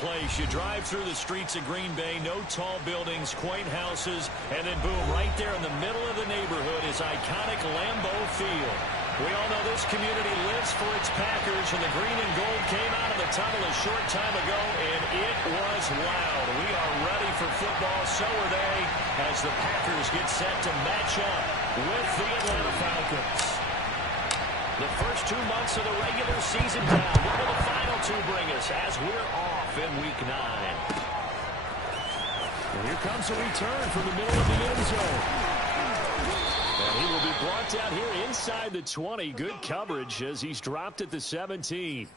place. You drive through the streets of Green Bay, no tall buildings, quaint houses, and then boom, right there in the middle of the neighborhood is iconic Lambeau Field. We all know this community lives for its Packers, and the green and gold came out of the tunnel a short time ago, and it was loud. We are ready for football, so are they, as the Packers get set to match up with the Atlanta Falcons. The first 2 months of the regular season down. What will the final two bring us as we're off in Week 9? And here comes a return from the middle of the end zone. And he will be brought down here inside the 20. Good coverage as he's dropped at the 17.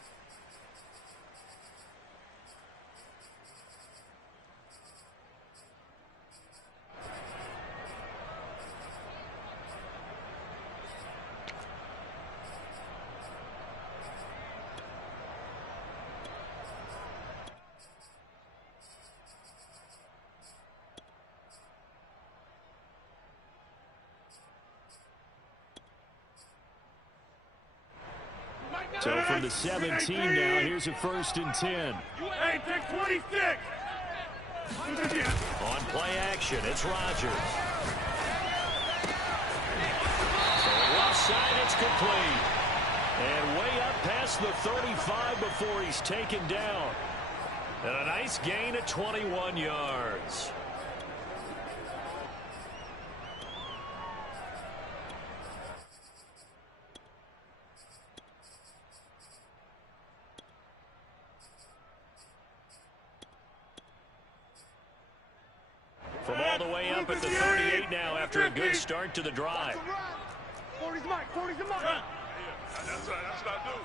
So from the 17 now, here's a 1st and 10. Hey, take 26. On play action, it's Rodgers. So left side, it's complete. And way up past the 35 before he's taken down. And a nice gain of 21 yards. From all the way up at the 38 now after a good start to the drive. 40's Mike, 40's the Mike. That's what I do.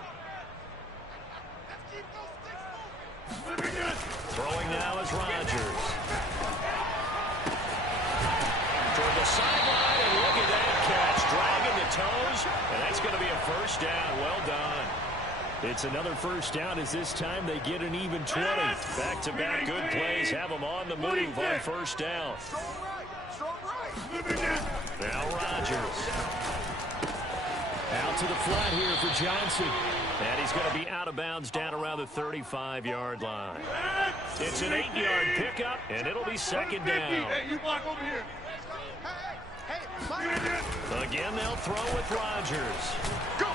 Throwing now is Rodgers. Toward the sideline, and look at that catch. Dragging the toes, and that's going to be a 1st down. Well done. It's another 1st down as this time they get an even 20. Back-to-back good plays have them on the move on 1st down. Now Rodgers. Out to the flat here for Johnson. And he's going to be out of bounds down around the 35-yard line. It's an 8-yard pickup, and it'll be 2nd down. Hey, you block over here. Again, they'll throw with Rodgers. Go!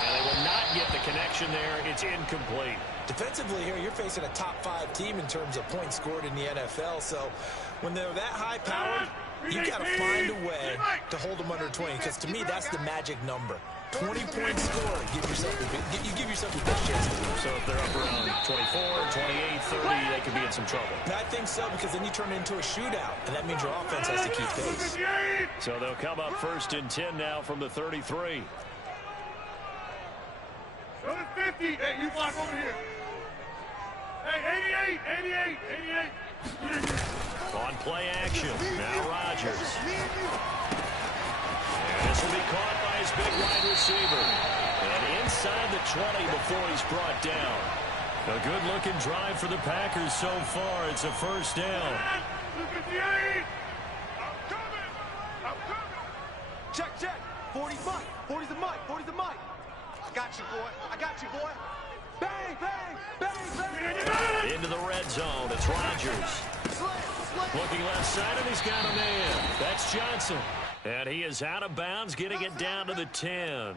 They will not get the connection there. It's incomplete. Defensively here, you're facing a top 5 team in terms of points scored in the NFL. So when they're that high-powered, you got to find a way to hold them under 20. Because to me, that's the magic number. 20 points scored. You give yourself the best chance to win. So if they're up around 24, 28, 30, they could be in some trouble. I think so, because then you turn it into a shootout, and that means your offense has to keep pace. So they'll come up 1st and 10 now from the 33. 50. Hey, you block over here. Hey, 88. On play action, now Rodgers. And this will be caught by his big wide receiver. And inside the 20 before he's brought down. A good-looking drive for the Packers so far. It's a 1st down. I'm coming. Check. 40's Mike. 40's the Mike. 40's the Mike. I got you, boy. Bang. Into the red zone. It's Rodgers. Looking left side, and he's got a man. That's Johnson. And he is out of bounds, getting it down to the 10.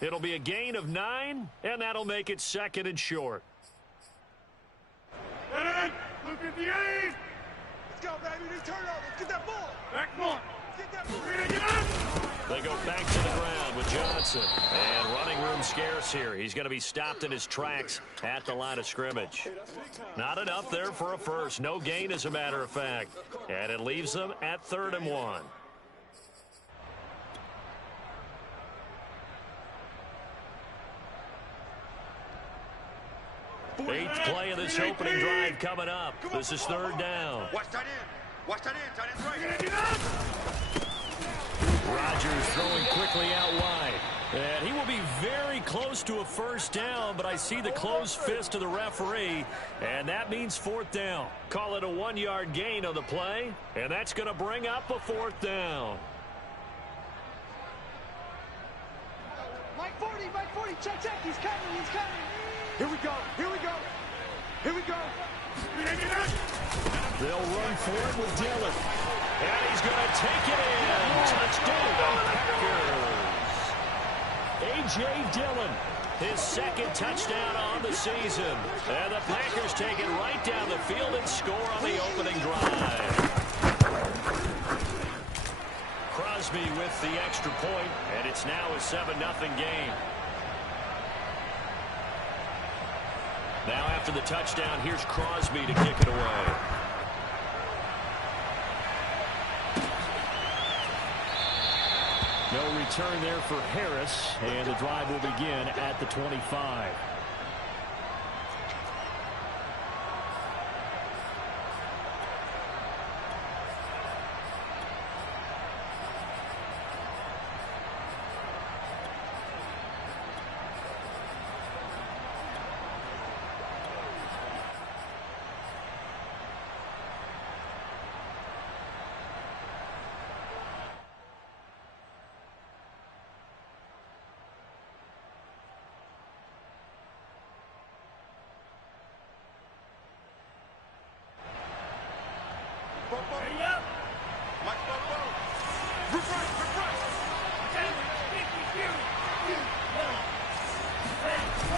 It'll be a gain of 9, and that'll make it 2nd and short. Look at the 8. Let's go, baby. Let's turn over. Let's get that ball. Back one. Get that ball. They go back to the ground with Johnson. And running room scarce here. He's going to be stopped in his tracks at the line of scrimmage. Not enough there for a 1st. No gain, as a matter of fact. And it leaves them at 3rd and 1. 8th play of this opening drive coming up. This is 3rd down. Watch that in. Tight end's right. Rodgers throwing quickly out wide. And he will be very close to a 1st down, but I see the closed fist of the referee, and that means 4th down. Call it a 1-yard gain on the play, and that's going to bring up a 4th down. Mike 40, check, he's coming. Here we go. Here we go. Here we go. They'll run for it with Dillon. And he's going to take it in. Touchdown, Packers. A.J. Dillon, his second touchdown on the season. And the Packers take it right down the field and score on the opening drive. Crosby with the extra point, and it's now a 7-0 game. Now after the touchdown, here's Crosby to kick it away. No return there for Harris, and the drive will begin at the 25.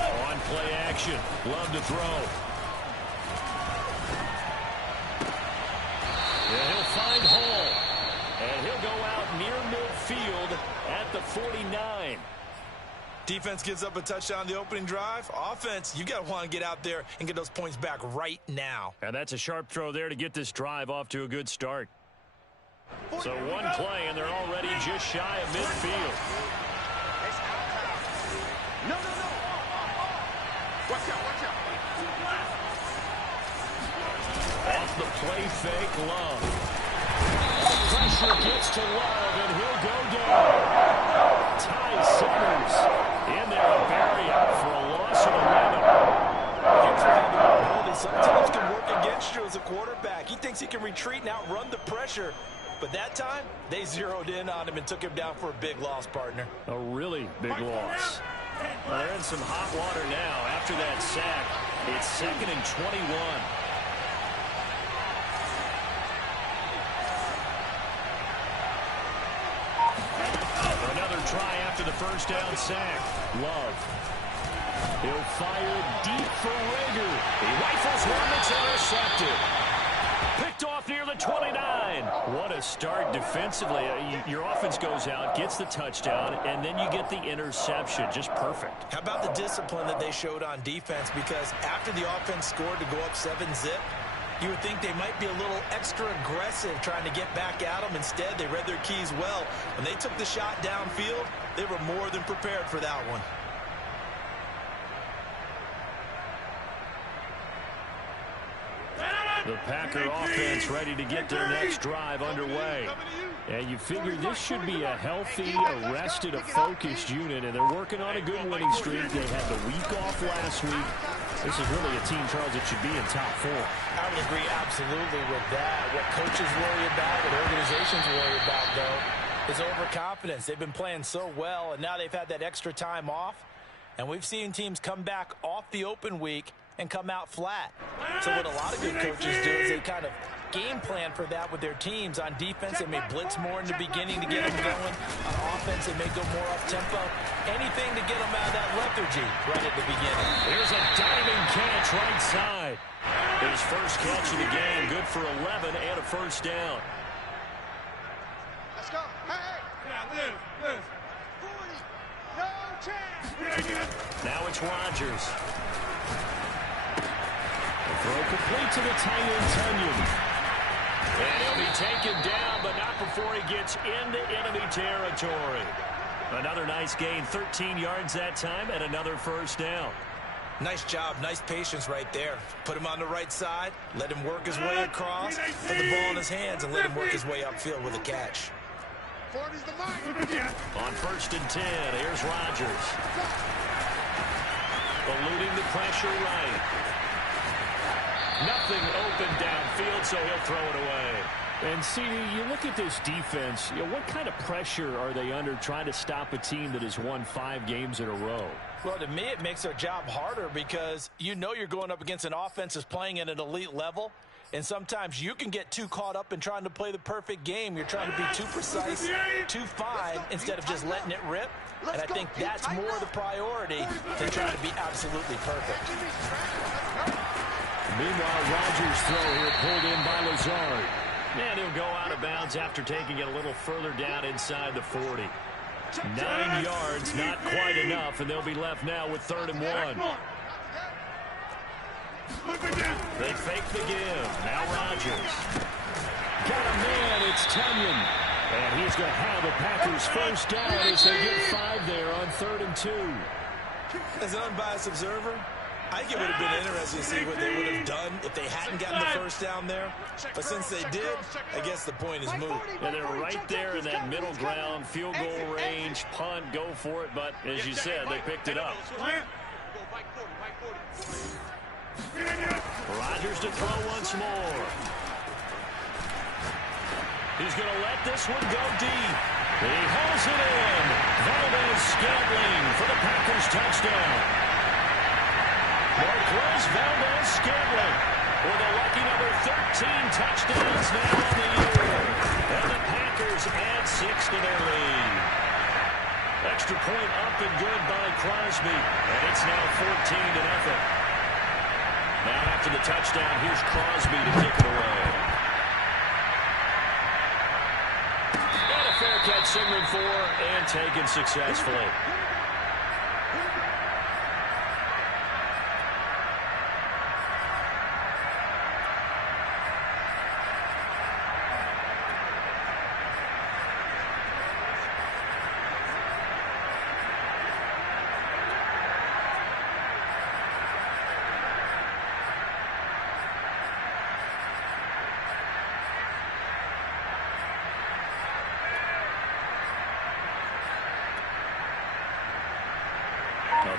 On play action, love to throw. And he'll find Hall. And he'll go out near midfield at the 49. Defense gives up a touchdown the opening drive. Offense, you got to want to get out there and get those points back right now. And that's a sharp throw there to get this drive off to a good start. So one play, and they're already just shy of midfield. No. Watch out. Off the play fake, Love. Pressure gets to Love, and he'll go down. Ty Summers in there to bury it for a loss of 11. Here's the thing about penalties. Sometimes can work against you as a quarterback. He thinks he can retreat and outrun the pressure. But that time, they zeroed in on him and took him down for a big loss, partner. A really big loss. Well, they're in some hot water now. After that sack, it's 2nd and 21. Another try after the first down sack. Love. He'll fire deep for Rager. He rifles one that's intercepted. Picked off near the 29. What a start defensively. Your offense goes out, gets the touchdown, and then you get the interception. Just perfect. How about the discipline that they showed on defense? Because after the offense scored to go up 7-zip, you would think they might be a little extra aggressive trying to get back at them. Instead, they read their keys well. When they took the shot downfield, they were more than prepared for that one. The Packer offense ready to get their next drive underway. And you figure this should be a healthy, arrested, a focused unit, and they're working on a good winning streak. They had the week off last week. This is really a team, Charles, that should be in top 4. I would agree absolutely with that. What coaches worry about, what organizations worry about, though, is overconfidence. They've been playing so well, and now they've had that extra time off. And we've seen teams come back off the open week and come out flat. So what a lot of good coaches do is they kind of game plan for that with their teams. On defense, they may blitz more in the beginning to get them going. On offense, they may go more up-tempo. Anything to get them out of that lethargy right at the beginning. Here's a diving catch right side. His first catch of the game, good for 11 and a first down. Let's go. Hey. Yeah, live. 40. No chance. Now it's Rodgers. Throw complete to the tight end, Tunyon. And he'll be taken down, but not before he gets into enemy territory. Another nice gain, 13 yards that time, and another first down. Nice job, nice patience right there. Put him on the right side, let him work his way across, put the ball in his hands, and let him work his way upfield with a catch. 40's the mark. On 1st and 10, here's Rodgers. Eluding the pressure right. Nothing open downfield, so he'll throw it away. And, CD, you look at this defense, what kind of pressure are they under trying to stop a team that has won 5 games in a row? Well, to me, it makes their job harder because you're going up against an offense that's playing at an elite level. And sometimes you can get too caught up in trying to play the perfect game. You're trying to be too precise, too fine, instead of just letting it rip. And I think that's more the priority than trying to be absolutely perfect. Meanwhile, Rodgers' throw here pulled in by Lazard. And he'll go out of bounds after taking it a little further down inside the 40. 9 yards, not quite enough, and they'll be left now with 3rd and 1. They fake the give. Now Rodgers. Got a man, it's Tunyon. And he's going to have a Packers first down as they get 5 there on 3rd and 2. As an unbiased observer, I think it would have been interesting to see what they would have done if they hadn't gotten the first down there. But since they did, I guess the point is moot. And they're right there in that middle ground, field goal range, punt, go for it. But as you said, they picked it up. Rodgers to throw once more. He's going to let this one go deep. He hauls it in. Valdez-Scantling for the Packers touchdown. Marquez Valdez-Scantling with a lucky number 13 touchdowns now on the year. And the Packers add 6 to their lead. Extra point up and good by Crosby. And it's now 14-0. Now after the touchdown, here's Crosby to kick it away. And a fair catch signaling for and taken successfully.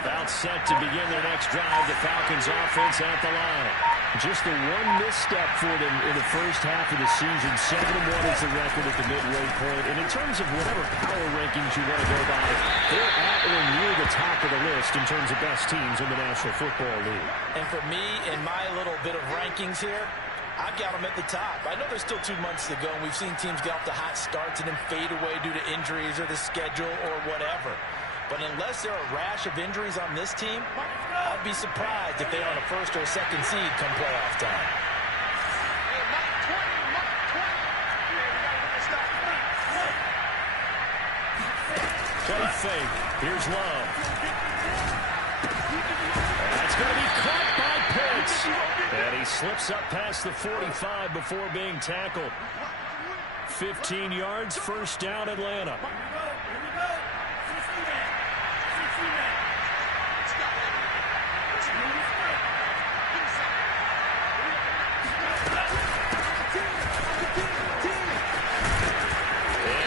About set to begin their next drive, the Falcons offense at the line. Just the one misstep for them in the first half of the season. 7-1 is the record at the midway point. And in terms of whatever power rankings you want to go by, they're at or near the top of the list in terms of best teams in the National Football League. And for me, in my little bit of rankings here, I've got them at the top. I know there's still 2 months to go, and we've seen teams get off to hot starts and then fade away due to injuries or the schedule or whatever. But unless there are a rash of injuries on this team, I'd be surprised if they're on a 1st or a 2nd seed come playoff time. Play fake. Here's Love. That's going to be caught by Pitts. And he slips up past the 45 before being tackled. 15 yards, first down, Atlanta.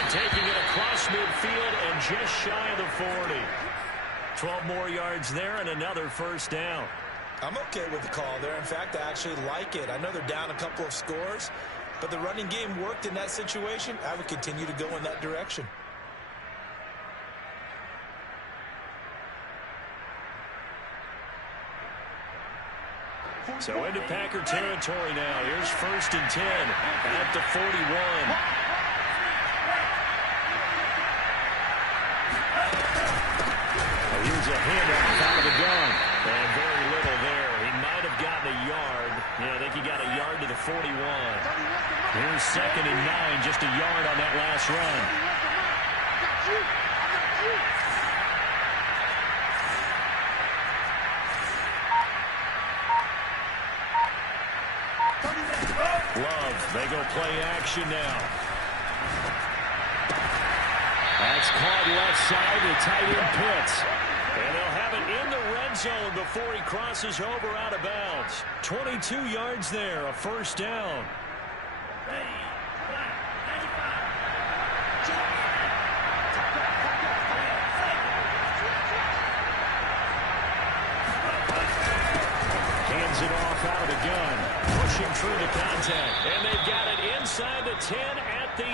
Taking it across midfield and just shy of the 40. 12 more yards there and another first down. I'm okay with the call there. In fact, I actually like it. I know they're down a couple of scores, but the running game worked in that situation. I would continue to go in that direction. So into Packer territory now. Here's 1st and 10 at the 41. Here's a handoff out of the gun. And very little there. He might have gotten a yard. Yeah, I think he got a yard to the 41. Here's 2nd and 9. Just a yard on that last run. Love, they go play action now. That's caught left side to tight end Pitts. And they'll have it in the red zone before he crosses over out of bounds. 22 yards there, a first down. Hands hands it off out of the gun. Pushing through the contact. And they've got it inside the 10 at the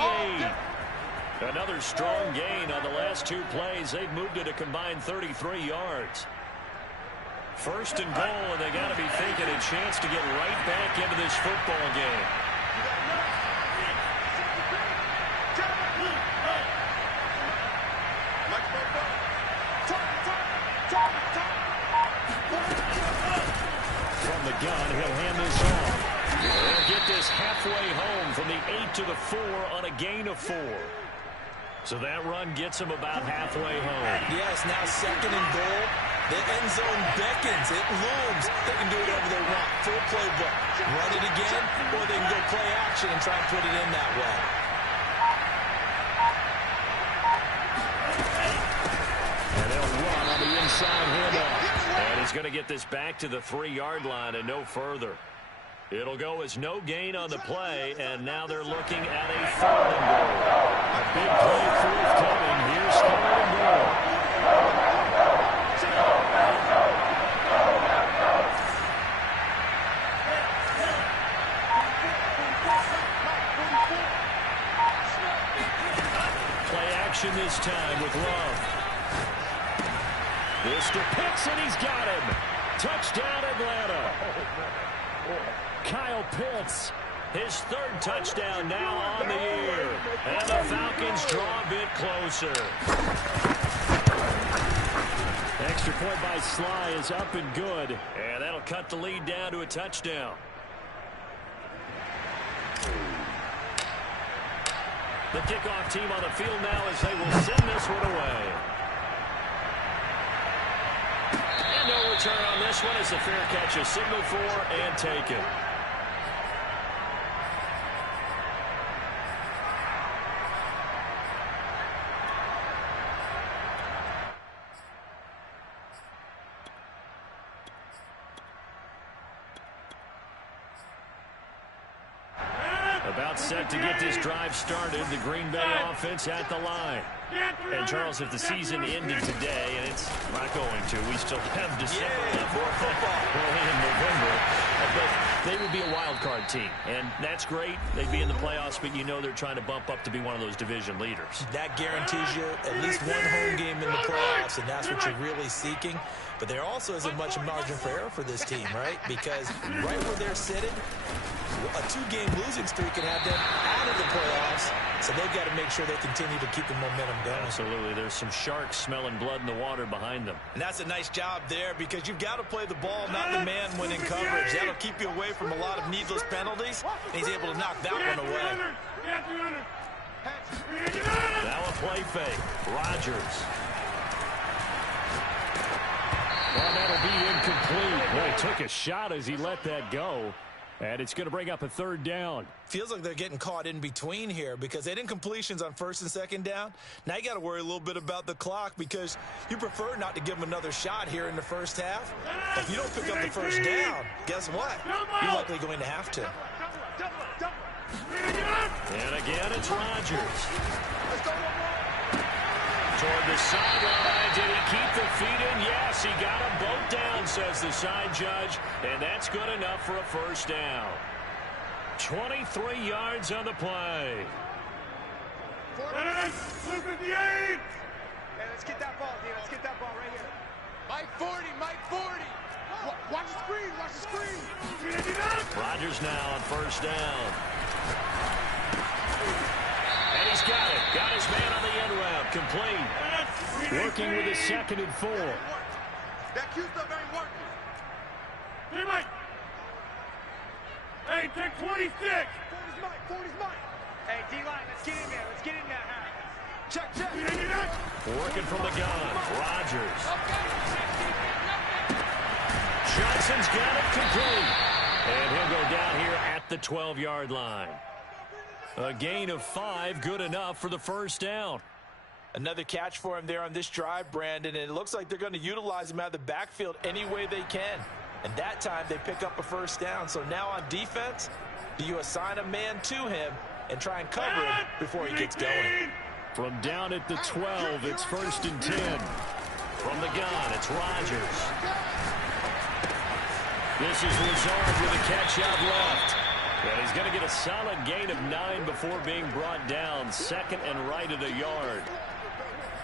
8. Another strong gain on the last 2 plays. They've moved it a combined 33 yards. First and goal, and they got to be thinking a chance to get right back into this football game. From the gun, he'll hand this off. They'll get this halfway home from the 8 to the 4 on a gain of 4. So that run gets them about halfway home. Yes, now second and goal. The end zone beckons. It looms. They can do whatever they want. Full playbook. Run it again, or they can go play action and try and put it in that way. And they'll run on the inside handoff. And he's going to get this back to the 3-yard line and no further. It'll go as no gain on the play, and now they're looking at a 3rd and goal. A big play forthcoming. Here's 3rd and goal. Play action this time with Love. This to Pitts, and he's got him. Touchdown, Atlanta. Kyle Pitts, his 3rd touchdown now on the year. And the Falcons draw a bit closer. Extra point by Sly is up and good. And that'll cut the lead down to a touchdown. The kickoff team on the field now as they will send this one away. And no return on this one as the fair catch is signaled for and taken. About set to get this drive started. The Green Bay offense at the line. And, Charles, if the season ended today, and it's not going to, we still have December left. More football. Well, in November. But they would be a wild card team. And that's great. They'd be in the playoffs, but you know they're trying to bump up to be one of those division leaders. That guarantees you at least one home game in the playoffs, and that's what you're really seeking. But there also isn't much margin for error for this team, right? Because right where they're sitting, a 2-game losing streak can have them out of the playoffs, so they've got to make sure they continue to keep the momentum going. Absolutely. There's some sharks smelling blood in the water behind them. And that's a nice job there because you've got to play the ball, not the man when in coverage. That'll keep you away from a lot of needless penalties, and he's able to knock that one away. Now a play fake. Rodgers. Well, that'll be incomplete. Well, he took a shot as he let that go. And it's going to bring up a 3rd down. Feels like they're getting caught in between here because they didn't completions on 1st and 2nd down. Now you got to worry a little bit about the clock because you prefer not to give them another shot here in the 1st half. If you don't pick up the 1st down, guess what? You're likely going to have to. And again, it's Rodgers. Toward the sideline. Did he keep the feet in? Yes, he got them both down, says the side judge. And that's good enough for a 1st down. 23 yards on the play. Hey, let's get that ball, dude. Let's get that ball right here. Mike 40, Mike 40. Watch the screen, watch the screen. Rodgers now on 1st down. And he's got it. Got his man on the end route. Complete. Working with his 2nd and 4. That Q stuff ain't working. Hey, Mike. Hey, take 26. 40's Mike, 40's Mike. Hey, D-line, let's get in there. Let's get in there, huh? Check, check. Working from the gun. Rodgers. Johnson's got it complete. And he'll go down here at the 12-yard line. A gain of 5, good enough for the 1st down. Another catch for him there on this drive, Brandon, and it looks like they're going to utilize him out of the backfield any way they can. And that time they pick up a 1st down. So now on defense, do you assign a man to him and try and cover him before he gets going? From down at the 12, it's 1st and 10. From the gun, it's Rodgers. This is Lazard with a catch out left. And he's going to get a solid gain of 9 before being brought down. Second and right at a yard.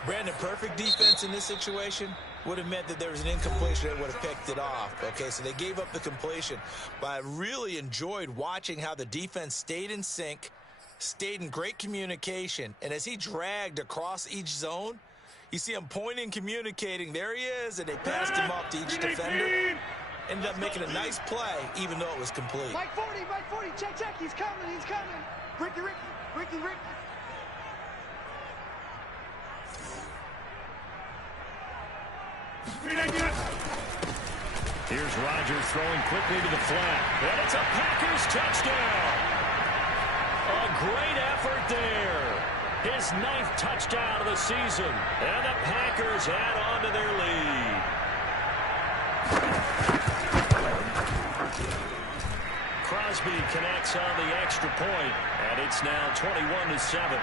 Brandon, perfect defense in this situation would have meant that there was an incompletion that would have picked it off. Okay, so they gave up the completion. But I really enjoyed watching how the defense stayed in sync, stayed in great communication. And as he dragged across each zone, you see him pointing, communicating. There he is, and they passed him off to each defender. Ended up making a nice play, even though it was complete. Mike 40, check, he's coming. Ricky. Here's Rodgers throwing quickly to the flat. And it's a Packers touchdown. A great effort there. His 9th touchdown of the season. And the Packers add on to their lead. Crosby connects on the extra point, and it's now 21-7.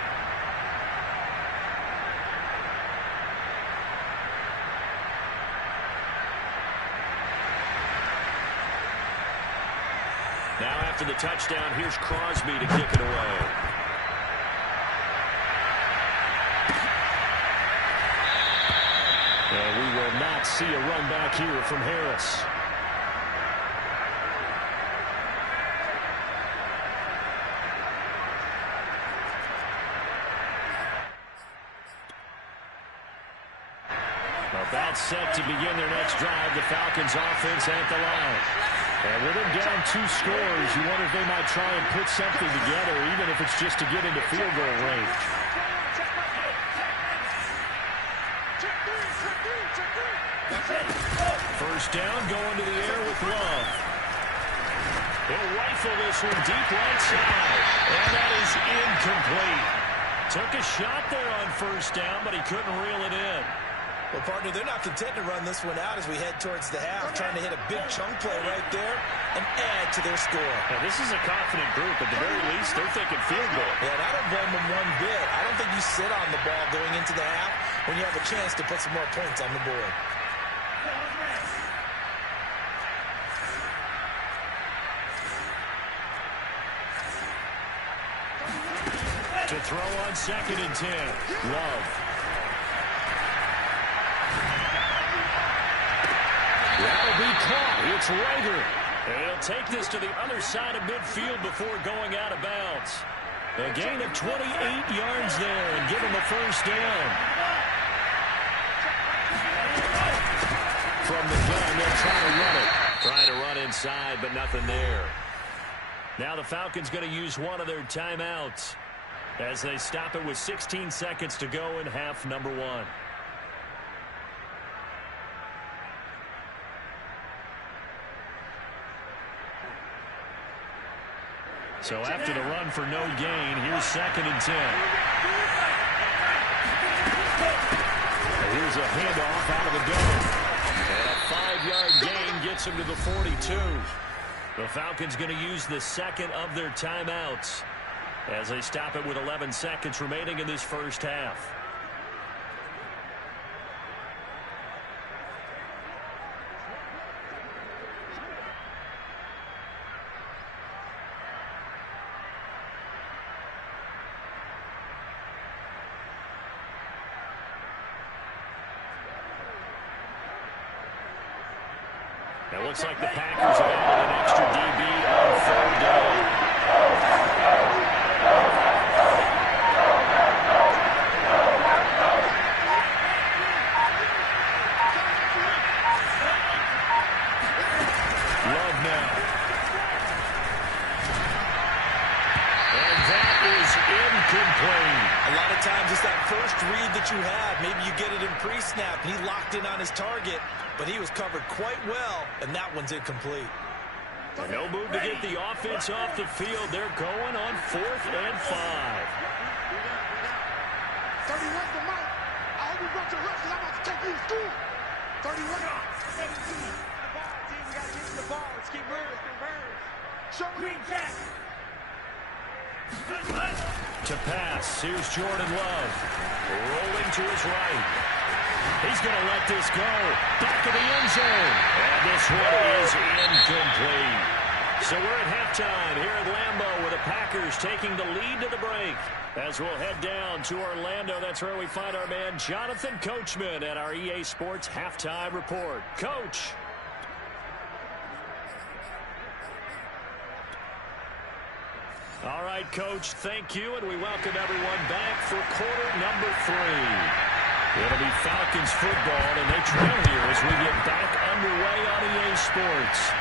Now after the touchdown, here's Crosby to kick it away. And we will not see a run back here from Harris. About set to begin their next drive, the Falcons offense at the line. And with them down 2 scores, you wonder if they might try and put something together, even if it's just to get into field goal range. First down, going to the air with Love. He'll rifle this one deep right side. And that is incomplete. Took a shot there on first down, but he couldn't reel it in. Well, partner, they're not content to run this one out as we head towards the half, trying to hit a big chunk play right there and add to their score. Now, this is a confident group. At the very least, they're thinking field goal. Yeah, and I don't blame them one bit. I don't think you sit on the ball going into the half when you have a chance to put some more points on the board. To throw on 2nd and 10. Love. That'll be caught. It's Rager. And he'll take this to the other side of midfield before going out of bounds. A gain of 28 yards there and give him a first down. From the gun, they'll try to run it. Trying to run inside, but nothing there. Now the Falcons going to use one of their timeouts as they stop it with 16 seconds to go in half number 1. So after the run for no gain, here's 2nd and 10. And here's a handoff out of the gun. And a 5-yard gain gets him to the 42. The Falcons going to use the second of their timeouts as they stop it with 11 seconds remaining in this first half. It looks like the Packers have added an extra DB on 3rd down. Love now. And that is incomplete. A lot of times it's that first read that you have. Maybe you get it in pre-snap, and he locked in on his target, but he was covered quite well, and that one's incomplete. And no move to get the offense off the field. They're going on 4th and 5. 31's the mic. I hope you brought your rush because I'm about to take you to school. 31. 17. The ball, team. We got to get to the ball. Let's keep moving. Show me Jack. To pass, here's Jordan Love. Rolling to his right. He's going to let this go. Back of the end zone. And this one is incomplete. So we're at halftime here at Lambeau with the Packers taking the lead to the break. As we'll head down to Orlando, that's where we find our man Jonathan Coachman at our EA Sports Halftime Report. Coach. All right, Coach, thank you, and we welcome everyone back for quarter number 3. It'll be Falcons football, and they trail here as we get back underway on EA Sports.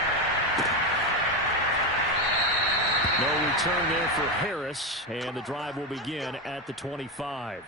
No return there for Harris, and the drive will begin at the 25.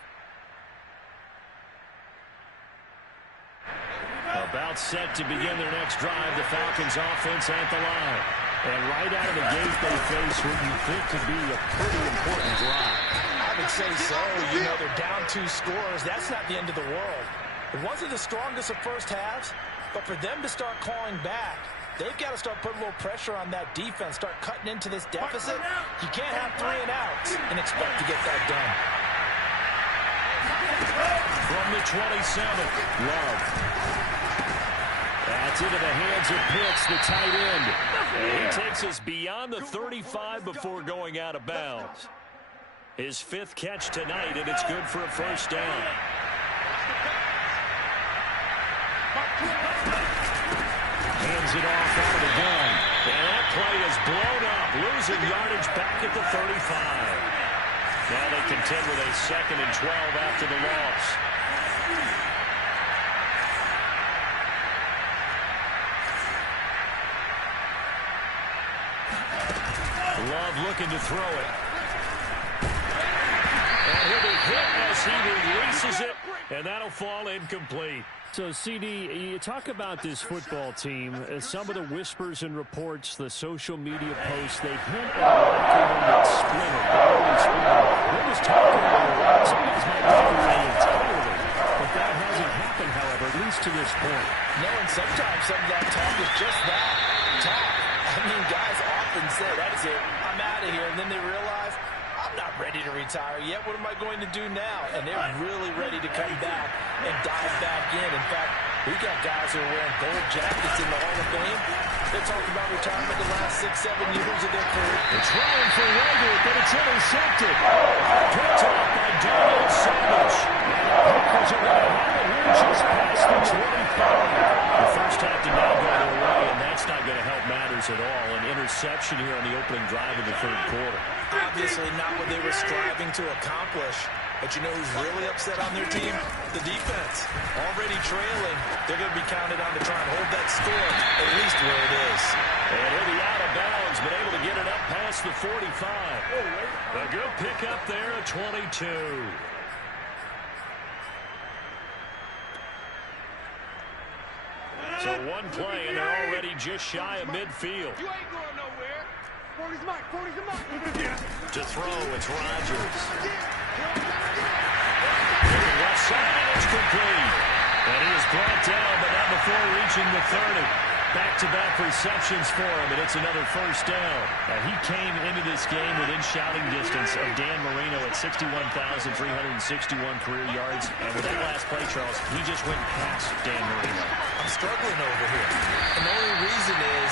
About set to begin their next drive, the Falcons offense at the line. And right out of the gate, they face what you think could be a pretty important drive. I would say so. You know, they're down 2 scores. That's not the end of the world. It wasn't the strongest of first halves, but for them to start clawing back, they've got to start putting a little pressure on that defense, start cutting into this deficit. You can't have 3 and outs and expect to get that done. From the 27, Love. That's into the hands of Pitts, the tight end. And he takes us beyond the 35 before going out of bounds. His 5th catch tonight, and it's good for a first down. Hands it off out of the gun. And that play is blown up, losing yardage back at the 35. Now they contend with a 2nd and 12 after the loss. Love looking to throw it. And he'll be hit as he releases it, and that'll fall incomplete. So, CD, you talk about this football team. Some of the whispers and reports, the social media posts, they hint at a locker room that's splintered. There was talk about some guys might walk away entirely, but that hasn't happened, however, at least to this point. No, and sometimes some of that talk is just that, talk. I mean, guys often say, that's it, I'm out of here, and then they realize, I'm not ready to retire yet. What am I going to do now? And they're really ready to come back and dive back in. In fact, we got guys who are wearing gold jackets in the Hall of Fame. They're talking about retirement the last 6-7 years of their career. It's running for Rager, but it's intercepted. Picked off by Daniel Savage. And the Packers are going to have it here just past the 25. The first half did not go their way, and that's not going to help matters at all. An interception here on the opening drive of the 3rd quarter. Obviously not what they were striving to accomplish. But you know who's really upset on their team? The defense. Already trailing. They're going to be counted on to try and hold that score, at least where it is. And he'll be out of bounds, but able to get it up past the 45. A good pickup there at 22. So one play, and they're already just shy of midfield. You ain't going nowhere. 40's Mike. 40's the Mike. To throw, it's Rodgers. Left side, and it's complete. And he is brought down, but not before reaching the 30. Back-to-back receptions for him, and it's another first down. Now, he came into this game within shouting distance of Dan Marino at 61,361 career yards. And with that last play, Charles, he just went past Dan Marino. I'm struggling over here. And the only reason is,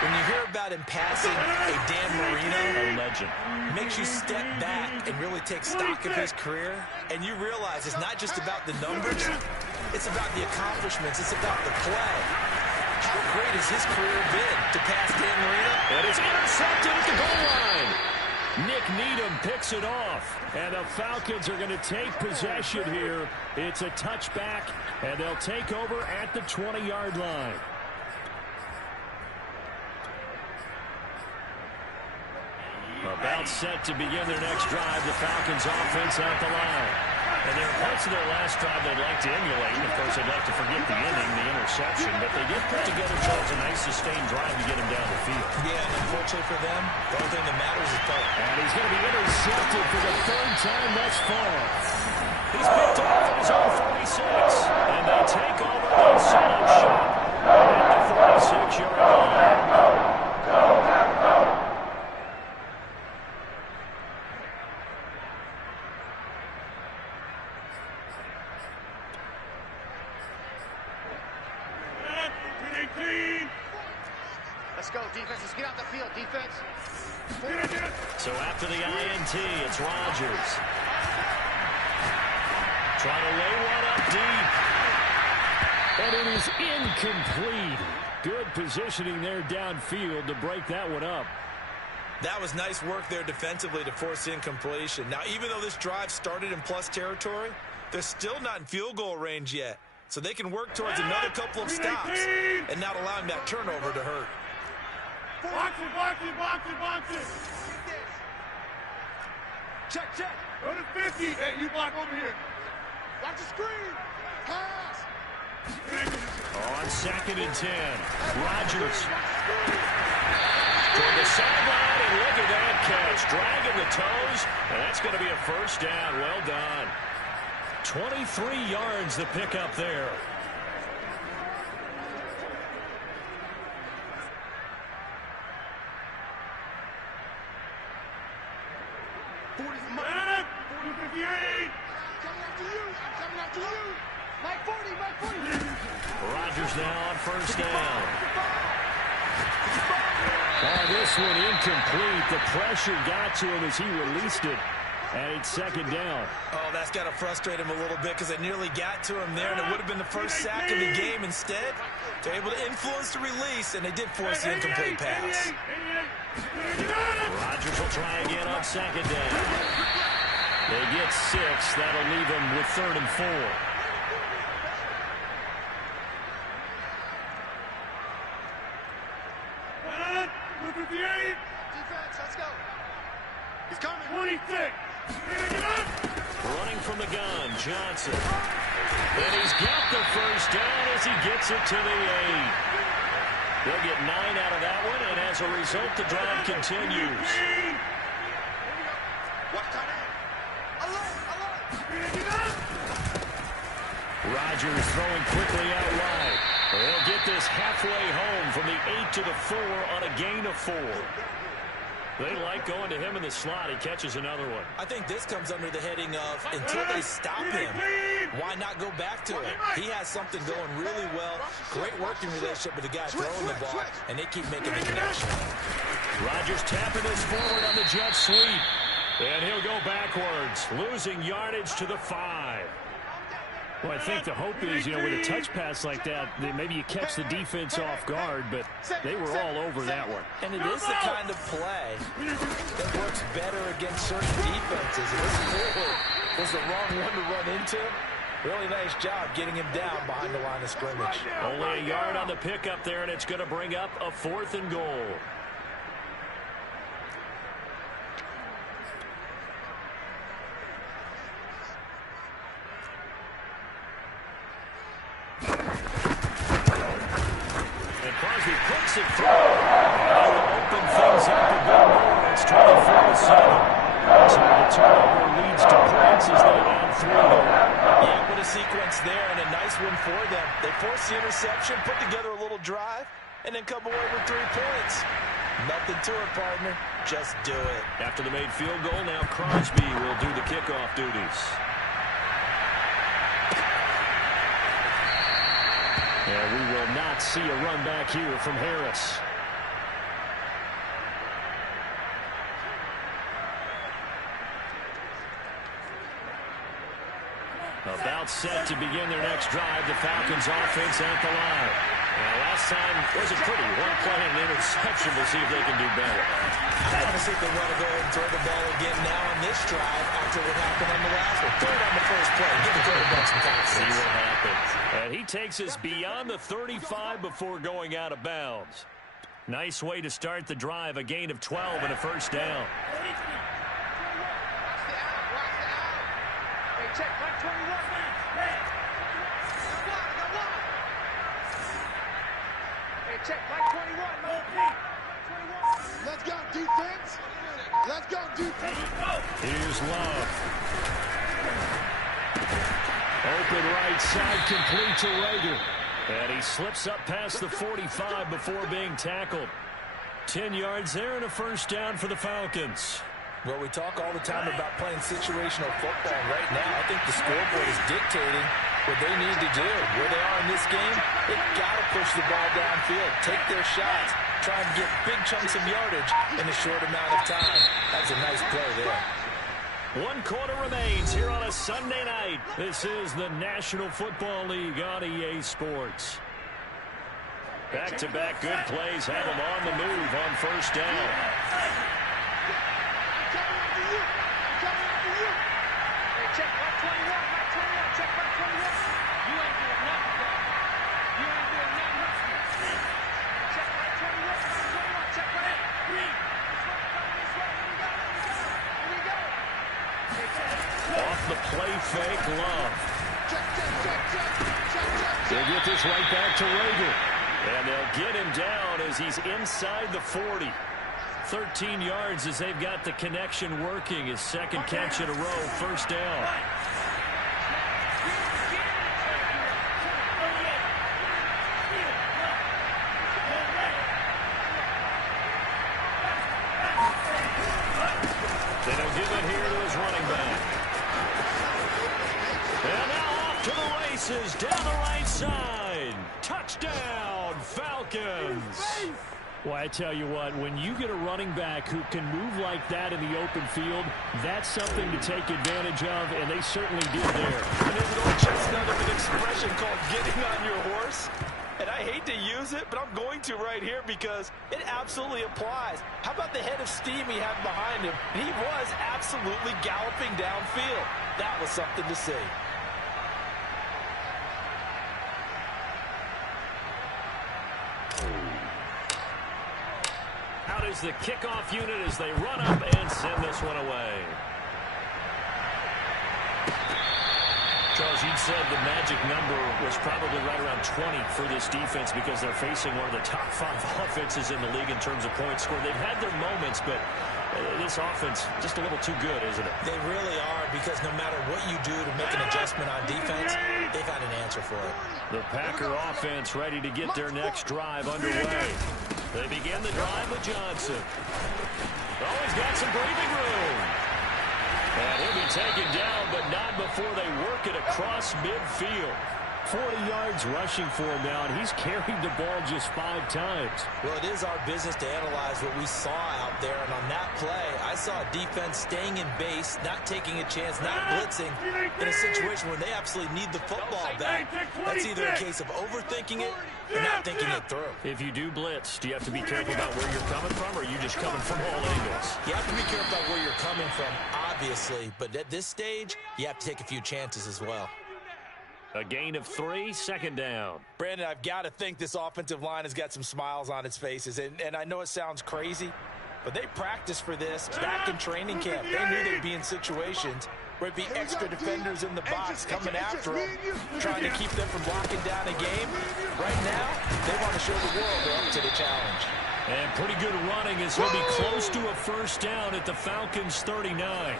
when you hear about him passing a Dan Marino, a legend, it makes you step back and really take stock of his career. And you realize it's not just about the numbers. It's about the accomplishments. It's about the play. How great has his career been to pass Dan Marino? And it's intercepted at the goal line. Nick Needham picks it off. And the Falcons are going to take possession here. It's a touchback, and they'll take over at the 20-yard line. About set to begin their next drive, the Falcons offense at the line. And there are parts of their last drive they'd like to emulate. Of course, they'd like to forget the inning, the interception. But they did put together, Charles, a nice sustained drive to get him down the field. Yeah, and unfortunately for them, the only thing that matters is play. And he's going to be intercepted for the 3rd time thus far. He's picked off at his own 46. And they take over and set up shop at the 46-yard line. Let's go, defense. Let's get out the field, defense. So after the INT, it's Rodgers. Trying to lay one up deep. And it is incomplete. Good positioning there downfield to break that one up. That was nice work there defensively to force incompletion. Now, even though this drive started in plus territory, they're still not in field goal range yet. So they can work towards another couple of stops and not allowing that turnover to hurt. Box it. Check. Go to 50. Hey, you block over here. Watch the screen. Pass. On 2nd and 10, Rodgers. Toward the sideline, and look at that catch. Dragging the toes, and that's going to be a first down. Well done. 23 yards to pick up there. Rodgers now on first down. This one incomplete. The pressure got to him as he released it. And it's 2nd down. Oh, that's got to frustrate him a little bit because they nearly got to him there, and it would have been the first sack of the game. Instead, they're able to influence the release, and they did force the incomplete pass. Rodgers will try again on 2nd down. They get 6. That'll leave them with 3rd and 4. Defense, let's go. He's coming. 26. Running from the gun, Johnson. And he's got the first down as he gets it to the 8. They'll get 9 out of that one, and as a result, the drive continues. Watch tight end. Alert. Rodgers throwing quickly out wide. They'll get this halfway home from the 8 to the 4 on a gain of 4. They like going to him in the slot. He catches another one. I think this comes under the heading of until they stop him, why not go back to him? He has something going really well. Great working relationship with the guy throwing the ball, and they keep making the connection. Rodgers tapping this forward on the jet sweep. And he'll go backwards, losing yardage to the 5. Well, I think the hope is, with a touch pass like that maybe you catch the defense off guard, but they were all over that one. And it is the kind of play that works better against certain defenses. And this clearly was the wrong one to run into. Really nice job getting him down behind the line of scrimmage. Only a yard on the pickup there, and it's going to bring up a 4th and goal. Puts it through. That will open things up a bit more. It's 24-7. So the turnover leads to points as they add 3 there. Yeah, what a sequence there, and a nice one for them. They force the interception, put together a little drive, and then come away with 3 points. Nothing to it, partner. Just do it. After the made field goal, now Crosby will do the kickoff duties. And we will not see a run back here from Harris. About set to begin their next drive, the Falcons offense at the line. Last time was a pretty one play and an interception. We'll see if they can do better. I want to see if they want to go and throw the ball again now on this drive after what happened on the last one. Throw it on the first play. Give the quarterback some confidence. See what happens. And he takes us beyond the 35 before going out of bounds. Nice way to start the drive. A gain of 12 and a first down. Watch the out. Hey, check, Mike 21. Hey, check, Mike 21. Let's go, defense. Let's go, defense. Here's Love. Open right side, complete to Rager. And he slips up past the 45 before being tackled. 10 yards there and a first down for the Falcons. Well, we talk all the time about playing situational football. Right now, I think the scoreboard is dictating what they need to do. Where they are in this game, they've got to push the ball downfield, take their shots, try and get big chunks of yardage in a short amount of time. That was a nice play there. 1 quarter remains here on a Sunday night. This is the National Football League on EA Sports. Back-to-back good plays have them on the move on first down. Check back 21, back 21, check back 21. You ain't doing nothing, bro. You ain't doing nothing. Check back 21, back 21, check back. This way, here we go. Off the play fake, Love. They'll get this right back to Rager. And they'll get him down as he's inside the 40. 13 yards as they've got the connection working. His second catch in a row, first down. They don't give it here to his running back. And now off to the races down the right side. Touchdown, Falcons. Well, I tell you what, when you get a running back who can move like that in the open field, that's something to take advantage of, and they certainly did there. And there's an old chestnut of an expression called getting on your horse. And I hate to use it, but I'm going to right here because it absolutely applies. How about the head of steam he had behind him? He was absolutely galloping downfield. That was something to see. Out is the kickoff unit as they run up and send this one away. Charles, you'd said the magic number was probably right around 20 for this defense because they're facing one of the top 5 offenses in the league in terms of points scored. They've had their moments, but this offense just a little too good, isn't it? They really are, because no matter what you do to make an adjustment on defense, they've got an answer for it. The Packer offense ready to get their next drive underway. They begin the drive with Johnson. Oh, he's got some breathing room. And he'll be taken down, but not before they work it across midfield. 40 yards rushing for him now, and he's carried the ball just 5 times. Well, it is our business to analyze what we saw out there, and on that play, I saw a defense staying in base, not taking a chance, not blitzing, in a situation where they absolutely need the football back. That's either a case of overthinking it or not thinking it through. If you do blitz, do you have to be careful about where you're coming from, or are you just coming from all angles? You have to be careful about where you're coming from, obviously, but at this stage, you have to take a few chances as well. A gain of 3, second down. Brandon, I've got to think this offensive line has got some smiles on its faces, and I know it sounds crazy, but they practiced for this back in training camp. They knew they'd be in situations where it'd be extra defenders in the box coming after them, trying to keep them from locking down a game. Right now, they want to show the world they're up to the challenge. And pretty good running as he'll be close to a first down at the Falcons' 39.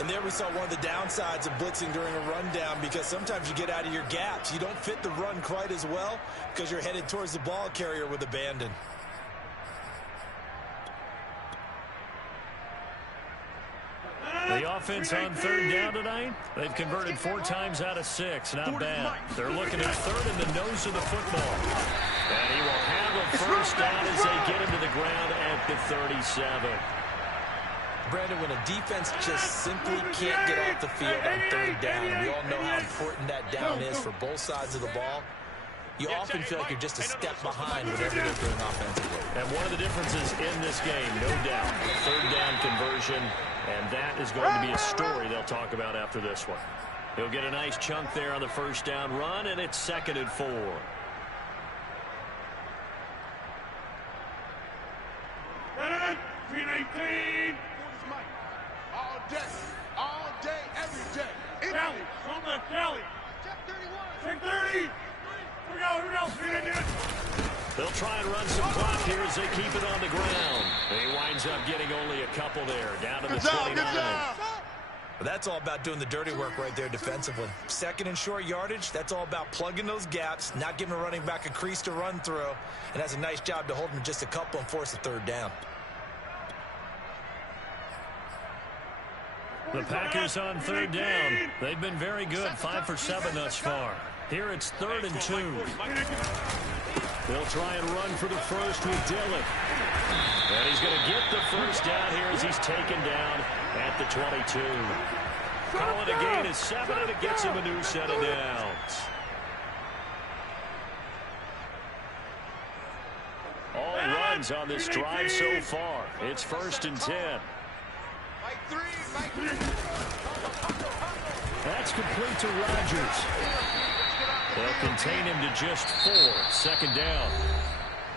And there we saw one of the downsides of blitzing during a rundown, because sometimes you get out of your gaps. You don't fit the run quite as well because you're headed towards the ball carrier with abandon. The offense on third down tonight, they've converted 4 times out of 6. Not bad. They're looking at third in the nose of the football. And he will have a first down as they get him to the ground at the 37. Brandon, when a defense just simply can't get off the field on third down, and we all know how important that down is for both sides of the ball, you often feel like you're just a step behind whatever they're doing offensively. And one of the differences in this game, no doubt, third down conversion, and that is going to be a story they'll talk about after this one. He'll get a nice chunk there on the first down run, and it's 2nd and 4. All day, every day. Kelly, from the Kelly. Check 31. Check 30. Here we go. They'll try and run some clock here as they keep it on the ground. He winds up getting only a couple there, down to the 29. Good job. But that's all about doing the dirty work right there defensively. 2nd and short yardage, that's all about plugging those gaps, not giving a running back a crease to run through, and that's a nice job to hold him just a couple and force a third down. The Packers on third down. They've been very good, 5 for 7 thus far. Here it's 3rd and 2. They'll try and run for the first with Dillon. And he's going to get the first down here as he's taken down at the 22. Call it a gain of 7, and it gets him a new set of downs. All runs on this drive so far. It's 1st and 10. That's complete to Rodgers. They'll contain him to just 4. 2nd down.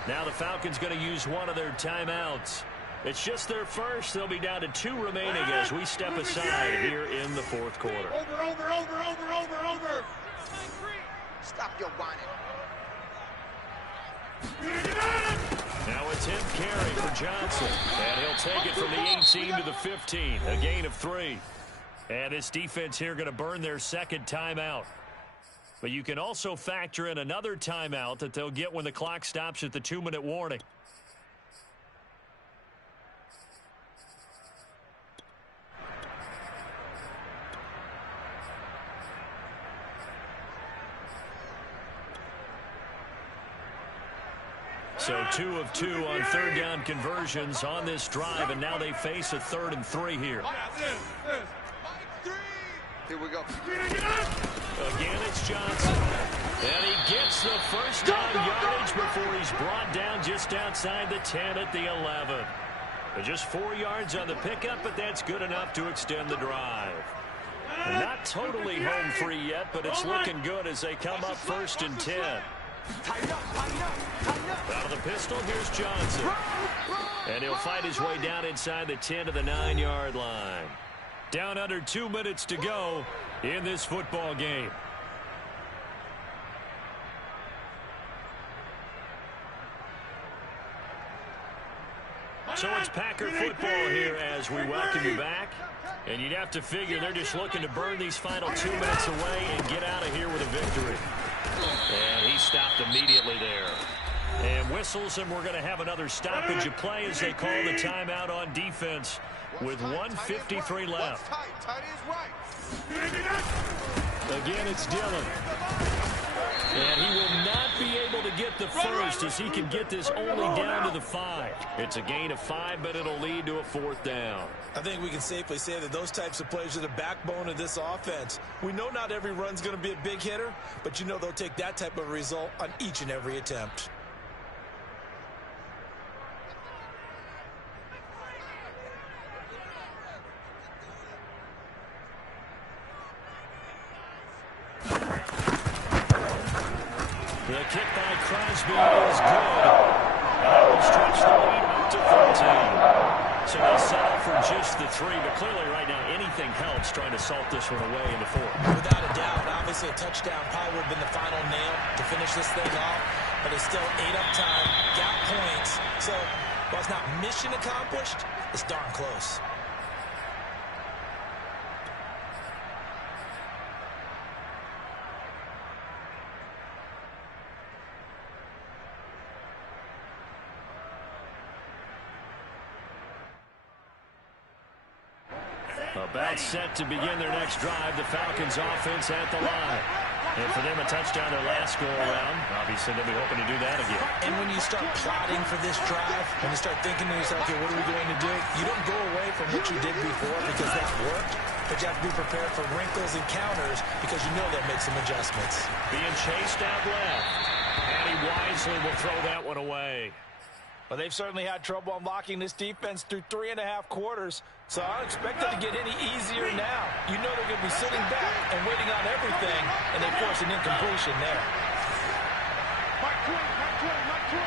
Now the Falcons going to use one of their timeouts. It's just their first. They'll be down to 2 remaining as we step aside here in the 4th quarter. Over. Stop your whining. Now it's him carry for Johnson. And he'll take it from the 18 to the 15. A gain of 3. And this defense here going to burn their 2nd timeout. But you can also factor in another timeout that they'll get when the clock stops at the 2-minute warning. So 2 of 2 on 3rd down conversions on this drive, and now they face a 3rd and 3 here. Here we go. Again, it's Johnson. And he gets the first down yardage before he's brought down just outside the 10 at the 11. But just 4 yards on the pickup, but that's good enough to extend the drive. Not totally home free yet, but it's looking good as they come up 1st and 10. Out of the pistol, here's Johnson. And he'll fight his way down inside the 10 to the 9-yard line. Down under 2 minutes to go in this football game. So it's Packer football here as we welcome you back. And you'd have to figure they're just looking to burn these final 2 minutes away and get out of here with a victory. And he stopped immediately there. And whistles, and we're going to have another stoppage of play as they call the timeout on defense with 1:53 left. Again, it's Dillon. And he will not be able to get the first as he can get this only down to the 5. It's a gain of 5, but it'll lead to a 4th down. I think we can safely say that those types of plays are the backbone of this offense. We know not every run's going to be a big hitter, but you know they'll take that type of result on each and every attempt. The kick by Crosby is good. That will stretch the lead up to 13. So they'll settle for just the 3, but clearly right now anything helps trying to salt this one away in the 4th. Without a doubt, obviously a touchdown probably would have been the final nail to finish this thing off, but it's still 8 up time, got points. So while it's not mission accomplished, it's darn close. About set to begin their next drive, the Falcons offense at the line. And for them, a touchdown their last go-around. Obviously, they'll be hoping to do that again. And when you start plotting for this drive, when you start thinking to yourself, okay, what are we going to do? You don't go away from what you did before because that worked, but you have to be prepared for wrinkles and counters because you know they'll make some adjustments. Being chased out left. And he wisely will throw that one away. Well, they've certainly had trouble unlocking this defense through 3.5 quarters, so I don't expect it to get any easier now. You know they're going to be sitting back and waiting on everything, and they force an incompletion there. Mike 20. Hey, Mike 20.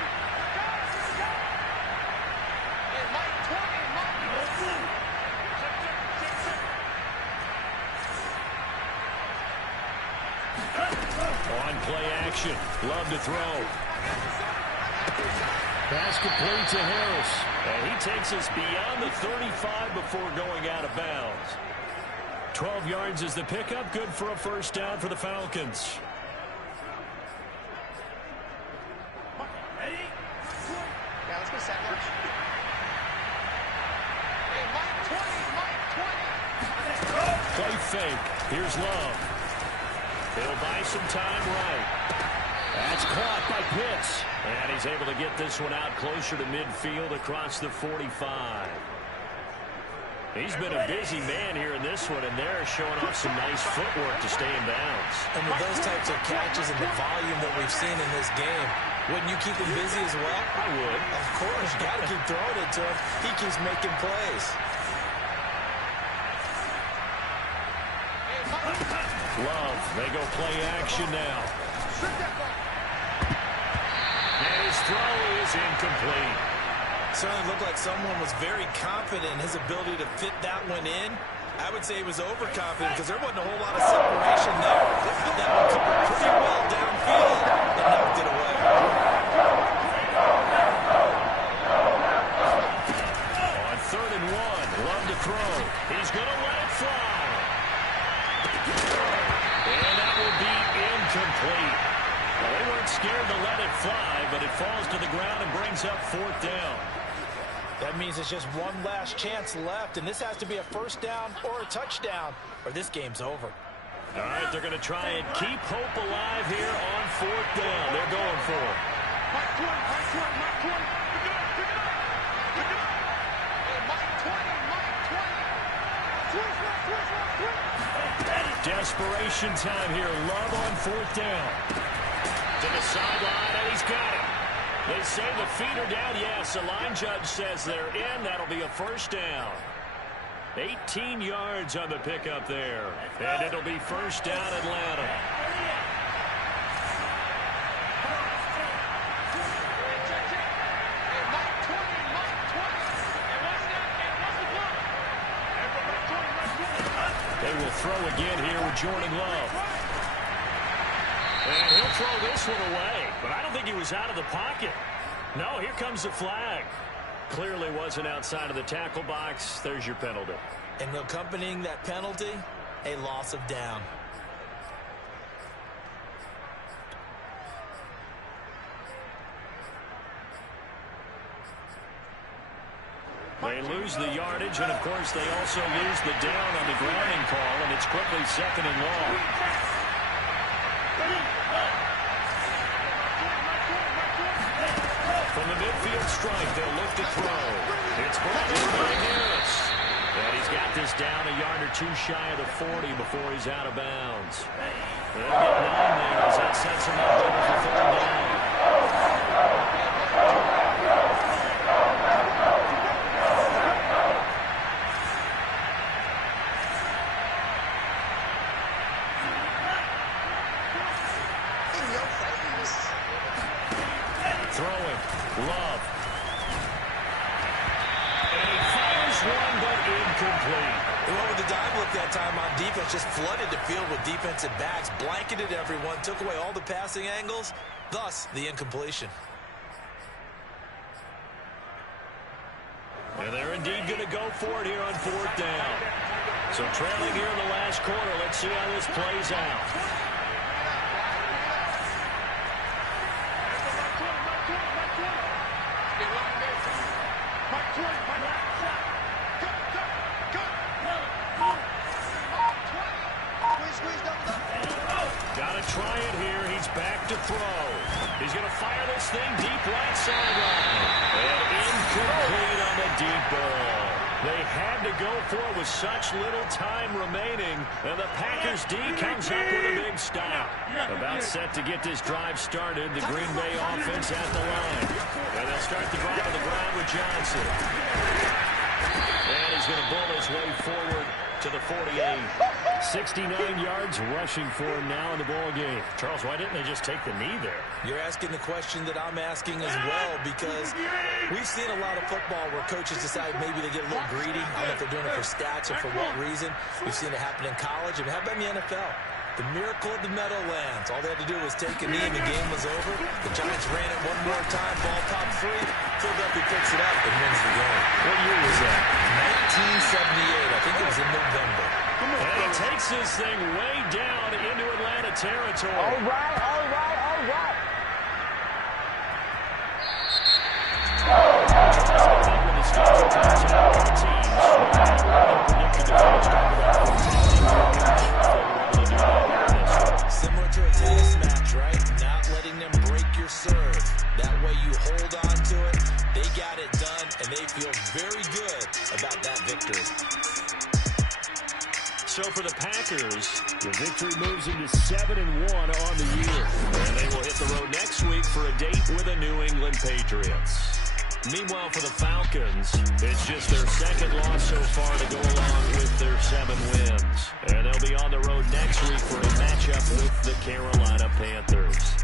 On play action. Love to throw. Pass complete to Harris. And he takes us beyond the 35 before going out of bounds. 12 yards is the pickup. Good for a first down for the Falcons. Yeah, let's go second. Hey, Mike 20. fake. Here's Love. He'll buy some time right. That's caught by Pitts. And he's able to get this one out closer to midfield across the 45. He's been a busy man here in this one, and they're showing off some nice footwork to stay in bounds. And with those types of catches and the volume that we've seen in this game, wouldn't you keep him busy as well? I would. Of course. You got to keep throwing it to him. He keeps making plays. Love, they go play action now. And his throw is incomplete. Certainly looked like someone was very confident in his ability to fit that one in. I would say he was overconfident because there wasn't a whole lot of separation there. Had that one covered pretty well downfield and knocked it away. On 3rd and 1, Love to throw. He's going to let it fly. And that will be incomplete. Well, they weren't scared to let it fly, but it falls to the ground and brings up 4th down. That means it's just one last chance left, and this has to be a first down or a touchdown, or this game's over. All right, they're going to try and keep hope alive here on 4th down. They're going for it. Mike 20, Mike 20, Mike 20. Pick it up, pick it up. Pick it up. Hey, Mike 20, Mike 20. Switch, switch, switch, switch. Desperation time here. Love on 4th down. To the sideline, and he's got it. They say the feet are down. Yes, the line judge says they're in. That'll be a first down. 18 yards on the pickup there. And it'll be first down, Atlanta. They will throw again here with Jordan Love. And he'll throw this one away. But I don't think he was out of the pocket. No, here comes the flag. Clearly wasn't outside of the tackle box. There's your penalty. And accompanying that penalty, a loss of down. They lose the yardage, and of course they also lose the down on the grounding call, and it's quickly 2nd and long. From the midfield strike, they'll look to throw. It's brought in by Harris. And he's got this down a yard or two shy of the 40 before he's out of bounds. They'll get 9 there as that sets him up for 3rd down. Throwing. Love. And he fires one, but incomplete. Well, with the dive look that time on defense, just flooded the field with defensive backs, blanketed everyone, took away all the passing angles, thus the incompletion. And they're indeed going to go for it here on 4th down. So trailing here in the last quarter, let's see how this plays out. Got to try it here. He's back to throw. He's going to fire this thing deep right sideline. And incomplete on the deep ball. They had to go for it with such little time remaining. And the Packers D comes up with a big stop. About set to get this drive started. The Green Bay offense at the line. And they'll start the drive on the ground with Johnson. And he's going to bull his way forward to the 48. 69 yards rushing for him now in the ball game. Charles, why didn't they just take the knee there? You're asking the question that I'm asking as well, because we've seen a lot of football where coaches decide maybe they get a little greedy. I don't know if they're doing it for stats or for what reason. We've seen it happen in college, and how about in the NFL? The miracle of the Meadowlands. All they had to do was take a knee and the game was over. The Giants ran it one more time. Ball top 3. Philadelphia picks it up and wins the game. What year was that? 1978. I think it was in November. And he takes this thing way down into Atlanta territory. All right, all right, all right. When it starts to touch out teams, no matter what they predicted the first time, hold on to it. They got it done, and they feel very good about that victory. So for the Packers, the victory moves into 7-1 on the year. And they will hit the road next week for a date with the New England Patriots. Meanwhile, for the Falcons, it's just their second loss so far to go along with their 7 wins. And they'll be on the road next week for a matchup with the Carolina Panthers.